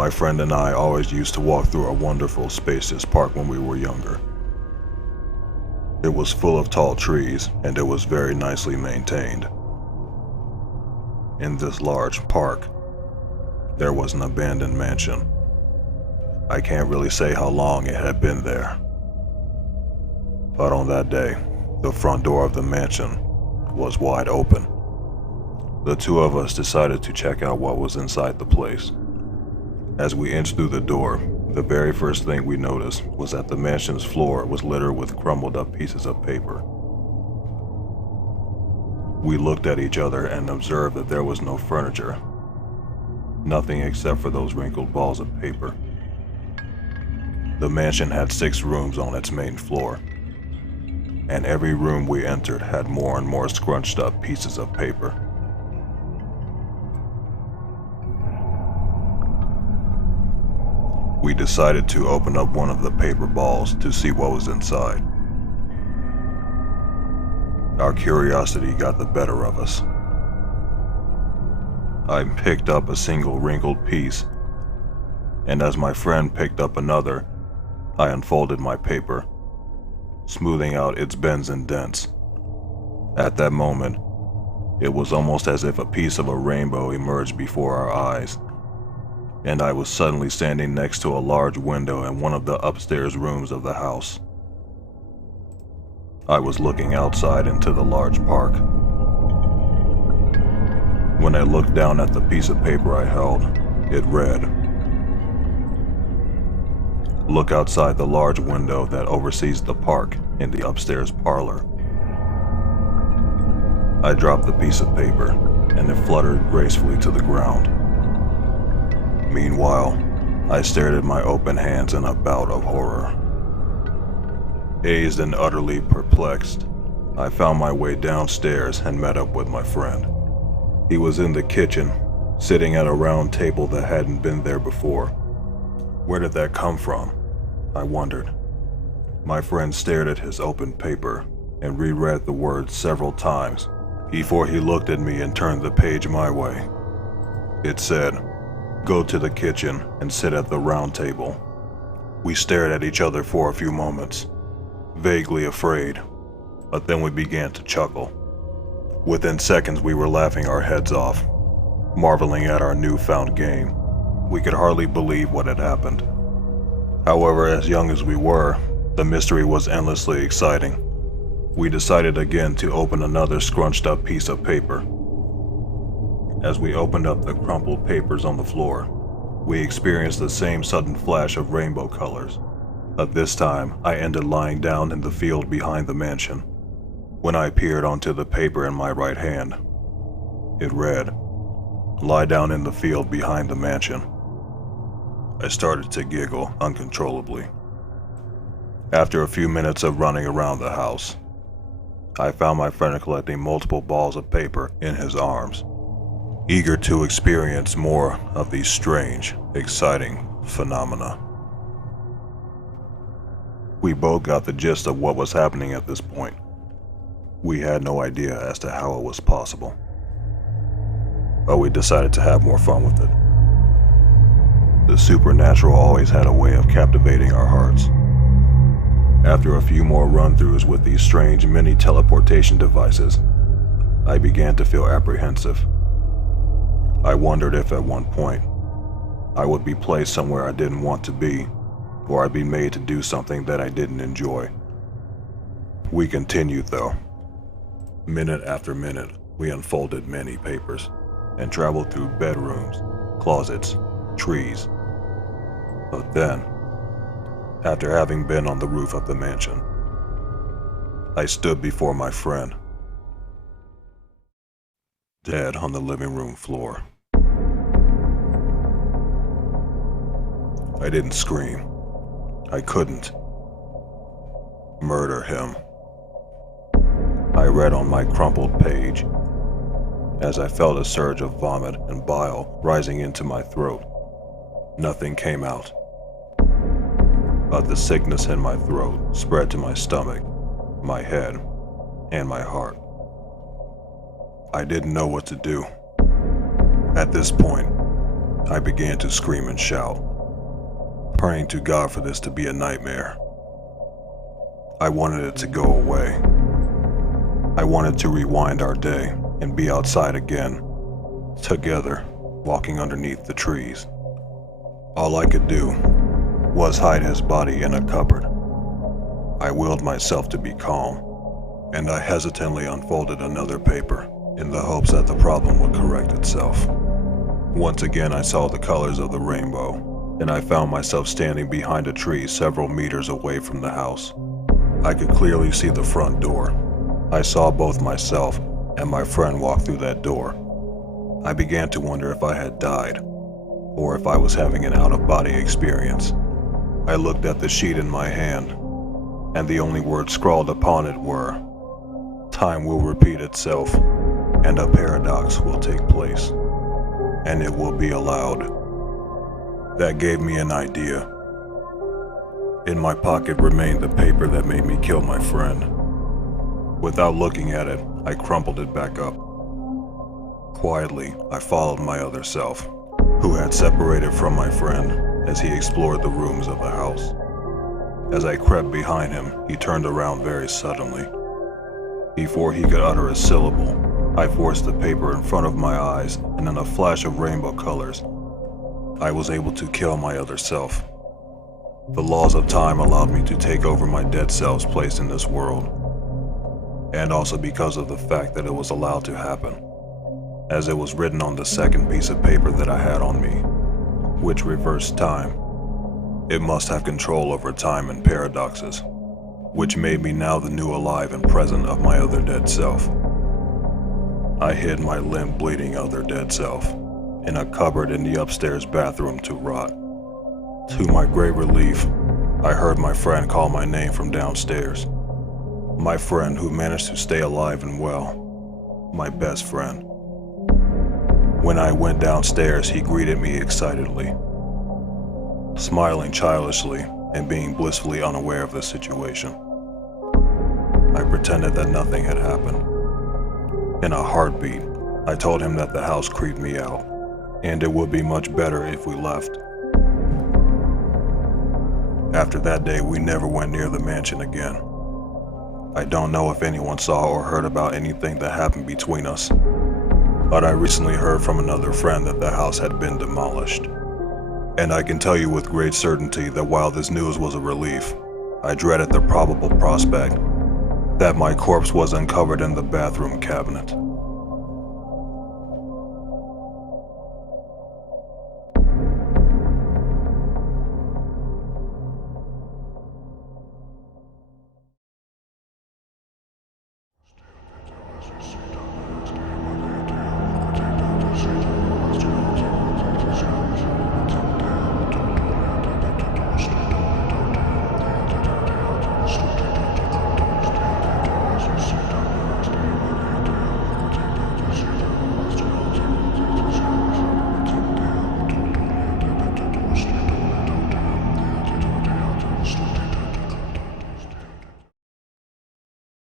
My friend and I always used to walk through a wonderful, spacious park when we were younger. It was full of tall trees, and it was very nicely maintained. In this large park, there was an abandoned mansion. I can't really say how long it had been there. But on that day, the front door of the mansion was wide open. The two of us decided to check out what was inside the place. As we inched through the door, the very first thing we noticed was that the mansion's floor was littered with crumbled up pieces of paper. We looked at each other and observed that there was no furniture. Nothing except for those wrinkled balls of paper. The mansion had 6 rooms on its main floor, and every room we entered had more and more scrunched up pieces of paper. We decided to open up one of the paper balls to see what was inside. Our curiosity got the better of us. I picked up a single wrinkled piece, and as my friend picked up another, I unfolded my paper, smoothing out its bends and dents. At that moment, it was almost as if a piece of a rainbow emerged before our eyes, and I was suddenly standing next to a large window in one of the upstairs rooms of the house. I was looking outside into the large park. When I looked down at the piece of paper I held, it read, "Look outside the large window that oversees the park in the upstairs parlor." I dropped the piece of paper, and it fluttered gracefully to the ground. Meanwhile, I stared at my open hands in a bout of horror. Dazed and utterly perplexed, I found my way downstairs and met up with my friend. He was in the kitchen, sitting at a round table that hadn't been there before. Where did that come from? I wondered. My friend stared at his open paper and reread the words several times before he looked at me and turned the page my way. It said, "Go to the kitchen and sit at the round table." We stared at each other for a few moments, vaguely afraid, but then we began to chuckle. Within seconds we were laughing our heads off, marveling at our newfound game. We could hardly believe what had happened. However, as young as we were, the mystery was endlessly exciting. We decided again to open another scrunched up piece of paper. As we opened up the crumpled papers on the floor, we experienced the same sudden flash of rainbow colors, but this time I ended lying down in the field behind the mansion. When I peered onto the paper in my right hand, it read, "Lie down in the field behind the mansion." I started to giggle uncontrollably. After a few minutes of running around the house, I found my friend collecting multiple balls of paper in his arms, eager to experience more of these strange, exciting phenomena. We both got the gist of what was happening at this point. We had no idea as to how it was possible, but we decided to have more fun with it. The supernatural always had a way of captivating our hearts. After a few more run-throughs with these strange mini teleportation devices, I began to feel apprehensive. I wondered if at one point I would be placed somewhere I didn't want to be, or I'd be made to do something that I didn't enjoy. We continued though. Minute after minute, we unfolded many papers and traveled through bedrooms, closets, trees. But then, after having been on the roof of the mansion, I stood before my friend, dead on the living room floor. I didn't scream. I couldn't. Murder him. I read on my crumpled page as I felt a surge of vomit and bile rising into my throat. Nothing came out, but the sickness in my throat spread to my stomach, my head, and my heart. I didn't know what to do. At this point, I began to scream and shout, praying to God for this to be a nightmare. I wanted it to go away. I wanted to rewind our day and be outside again, together, walking underneath the trees. All I could do was hide his body in a cupboard. I willed myself to be calm, and I hesitantly unfolded another paper in the hopes that the problem would correct itself. Once again, I saw the colors of the rainbow, and I found myself standing behind a tree several meters away from the house. I could clearly see the front door. I saw both myself and my friend walk through that door. I began to wonder if I had died, or if I was having an out-of-body experience. I looked at the sheet in my hand, and the only words scrawled upon it were, "Time will repeat itself, and a paradox will take place, and it will be allowed." That gave me an idea. In my pocket remained the paper that made me kill my friend. Without looking at it, I crumpled it back up. Quietly, I followed my other self, who had separated from my friend as he explored the rooms of the house. As I crept behind him, he turned around very suddenly. Before he could utter a syllable, I forced the paper in front of my eyes, and in a flash of rainbow colors, I was able to kill my other self. The laws of time allowed me to take over my dead self's place in this world, and also because of the fact that it was allowed to happen, as it was written on the second piece of paper that I had on me, which reversed time. It must have control over time and paradoxes, which made me now the new alive and present of my other dead self. I hid my limp, bleeding other dead self in a cupboard in the upstairs bathroom to rot. To my great relief, I heard my friend call my name from downstairs. My friend who managed to stay alive and well. My best friend. When I went downstairs, he greeted me excitedly, smiling childishly and being blissfully unaware of the situation. I pretended that nothing had happened. In a heartbeat, I told him that the house creeped me out, and it would be much better if we left. After that day, we never went near the mansion again. I don't know if anyone saw or heard about anything that happened between us, but I recently heard from another friend that the house had been demolished. And I can tell you with great certainty that while this news was a relief, I dreaded the probable prospect that my corpse was uncovered in the bathroom cabinet.